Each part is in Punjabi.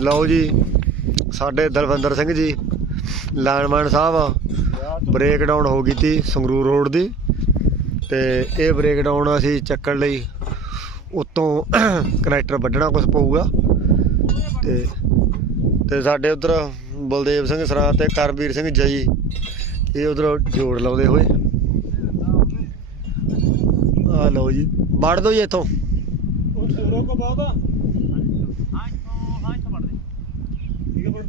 ਲਓ ਜੀ ਸਾਡੇ ਦਲਵਿੰਦਰ ਸਿੰਘ ਜੀ ਲਾਈਨਮੈਨ ਸਾਹਿਬ ਬ੍ਰੇਕ ਡਾਊਨ ਹੋ ਗਈ ਤੀ ਸੰਗਰੂਰ ਰੋਡ ਦੀ ਤੇ ਇਹ ਬ੍ਰੇਕ ਡਾਊਨ ਅਸੀਂ ਚੱਕਣ ਲਈ ਉਤੋਂ ਕਨੈਕਟਰ ਵੱਢਣਾ ਕੁਝ ਪਊਗਾ। ਤੇ ਤੇ ਸਾਡੇ ਉਧਰ ਬਲਦੇਵ ਸਿੰਘ ਸਰਾ ਤੇ ਕਰਬੀਰ ਸਿੰਘ ਜਈ ਇਹ ਉਧਰ ਜੋੜ ਲਾਉਂਦੇ ਹੋਏ। ਆ ਲਓ ਜੀ ਵੜ ਦੋ ਜੀ ਇੱਥੋਂ। ਰੋਕੋ ਬਹੁਤ ਆ। ਠੀਕ ਹੈ ਵੜਦੀ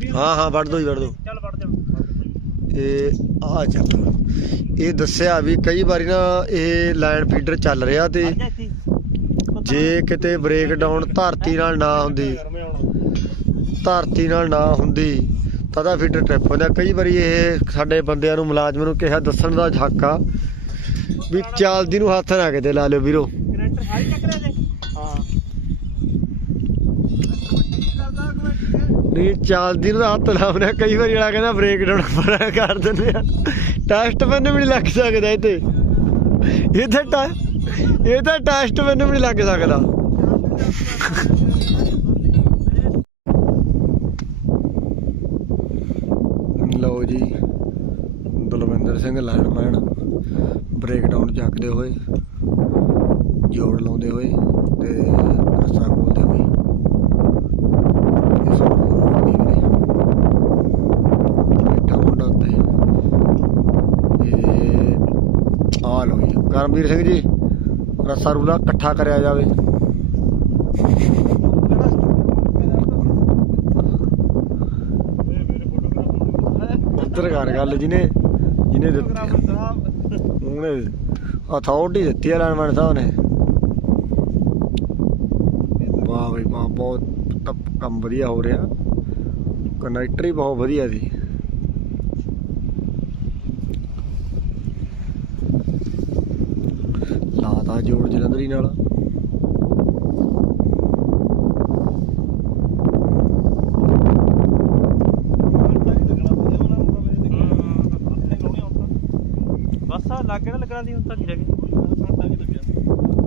ਹਾਂ ਹਾਂ ਵੜ ਦੋ ਜੀ ਵੜ ਦੋ। ਚੱਲ ਵੜ ਜਾ ਇਹ ਆ ਚੱਲ। ਇਹ ਦੱਸਿਆ ਵੀ ਕਈ ਵਾਰੀ ਨਾ ਇਹ ਲਾਈਨ ਫੀਡਰ ਚੱਲ ਰਿਹਾ ਤੇ ਜੇ ਕਿਤੇ ਬ੍ਰੇਕ ਡਾਊਨ ਧਰਤੀ ਨਾਲ ਨਾ ਹੁੰਦੀ ਧਰਤੀ ਨਾਲ ਨਾ ਹੁੰਦੀ ਤਾਂ ਦਾ ਫੀਡਰ ਟ੍ਰਿਪ ਹੁੰਦਾ। ਕਈ ਵਾਰੀ ਇਹ ਸਾਡੇ ਬੰਦਿਆਂ ਨੂੰ ਮੁਲਾਜ਼ਮ ਨੂੰ ਕਿਹਾ ਦੱਸਣ ਦਾ ਹੱਕ ਆ ਵੀ ਚੱਲਦੀ ਨੂੰ ਹੱਥ ਨਾ ਕਿਤੇ ਲਾ ਲਿਓ ਵੀਰੋ। ਕਨੈਕਟਰ ਸਾਰੀ ਟੱਕਰੇ ਦੇ ਹਾਂ ਨਹੀਂ ਚੱਲਦੀ ਨੂੰ ਤਾਂ ਹੱਥ ਲਾਉਣਾ, ਕਈ ਵਾਰੀ ਵਾਲਾ ਕਹਿੰਦਾ ਬ੍ਰੇਕ ਡਾਊਨ ਬੜਾ ਕਰ ਦਿੰਦੇ ਆ। ਟੈਸਟ ਮੈਨੂੰ ਵੀ ਨਹੀਂ ਲੱਗ ਸਕਦਾ ਇਹ ਇਹ ਤਾਂ ਇਹ ਤਾਂ ਟੈਸਟ ਮੈਨੂੰ ਵੀ ਨਹੀਂ ਲੱਗ ਸਕਦਾ। ਲਓ ਜੀ Dalvinder Singh lineman break down ਚੱਕਦੇ ਹੋਏ, ਜੋੜ ਲਾਉਂਦੇ ਹੋਏ ਤੇ ਰਸਾ ਖੋਲਦੇ ਹੋਏ ਇਸ ਨੂੰ ਦੇਖ ਰਹੇ ਬੈਠਾ ਮੁੰਡਾ ਤੇ ਇਹ ਆ ਲਓ ਜੀ ਕਰਮਵੀਰ ਸਿੰਘ ਜੀ, ਰੱਸਾ ਰੂਲਾ ਇਕੱਠਾ ਕਰਿਆ ਜਾਵੇ। ਉੱਧਰ ਕਰ ਗੱਲ ਜਿਹਨੇ ਜਿਹਨੇ ਦਿੱਤੀ। ਸਾਹਿਬ ਉਹਨੇ ਅਥਾਰਟੀ ਦਿੱਤੀ ਆ ਲਾਈਨਮੈਨ ਸਾਹਿਬ ਨੇ। ਵਾਹ ਬਈ, ਵਾਹ, ਬਹੁਤ ਕੰਮ ਵਧੀਆ ਹੋ ਰਿਹਾ। ਕਨੈਕਟਰ ਹੀ ਬਹੁਤ ਵਧੀਆ ਸੀ। ਲਾਤਾ ਜੋੜ ਜਲੰਧਰੀ ਨਾਲ। ਬਸ ਆ ਲੱਗ ਨਾ ਲੱਗਣਾ ਦੀ ਹੁਣ ਤੱਕ ਰਹਿ ਗਈ